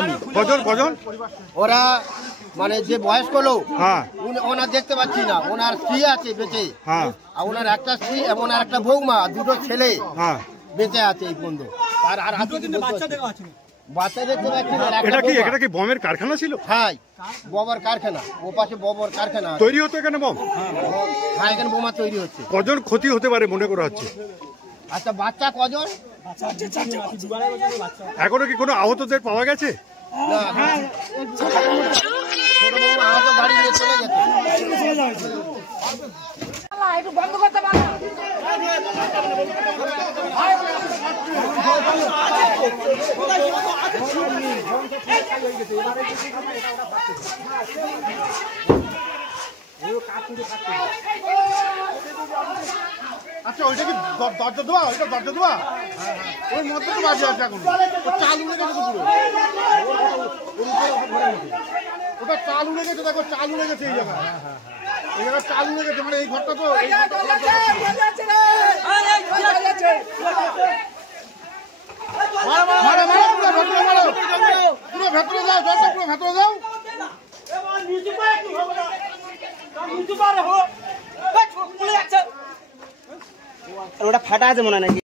আমি কজন ওরা মানে যে বয়স্ক লোক ওনার দেখতে পাচ্ছি না, ওনার স্ত্রী আছে বেঁচে, আর ওনার একটা স্ত্রী এবং একটা বৌমা, দুটো ছেলে বেঁচে আছে এই পর্যন্ত। আর বাচ্চা দেখতে পাচ্ছি না। এটা কি বোমের কারখানা ছিল? হ্যাঁ, বোমার কারখানা, ও পাশে বোমার কারখানা তৈরি হতো এখানে বোম। হ্যাঁ, এখানে বোমা তৈরি হচ্ছে। কজন ক্ষতি হতে পারে মনে করা হচ্ছে? আচ্ছা, বাচ্চা কজন? এখনো কি কোনো আহতদের পাওয়া গেছে? ছোট বৌমা আহত, গাড়ি নিয়ে চলে গেছে। একটু বন্ধ করতে পারো। আচ্ছা, ওইটা কি দরজা দেওয়া? ওইটা দরজা দেওয়া, ওর মধ্যে তো বাজে আছে। এখন চাল উড়ে গেছে তো পুরো, ওটা চাল উড়ে গেছে। দেখো, চাল উড়ে গেছে এই জায়গায়, এই জায়গায় চাল উড়ে গেছে। মানে এই ঘরটা তো পুরো ভেতরে যাও, জলটা পুরো ভেতরে যাও। ওটা ফাটা আছে মনে হয় নাকি?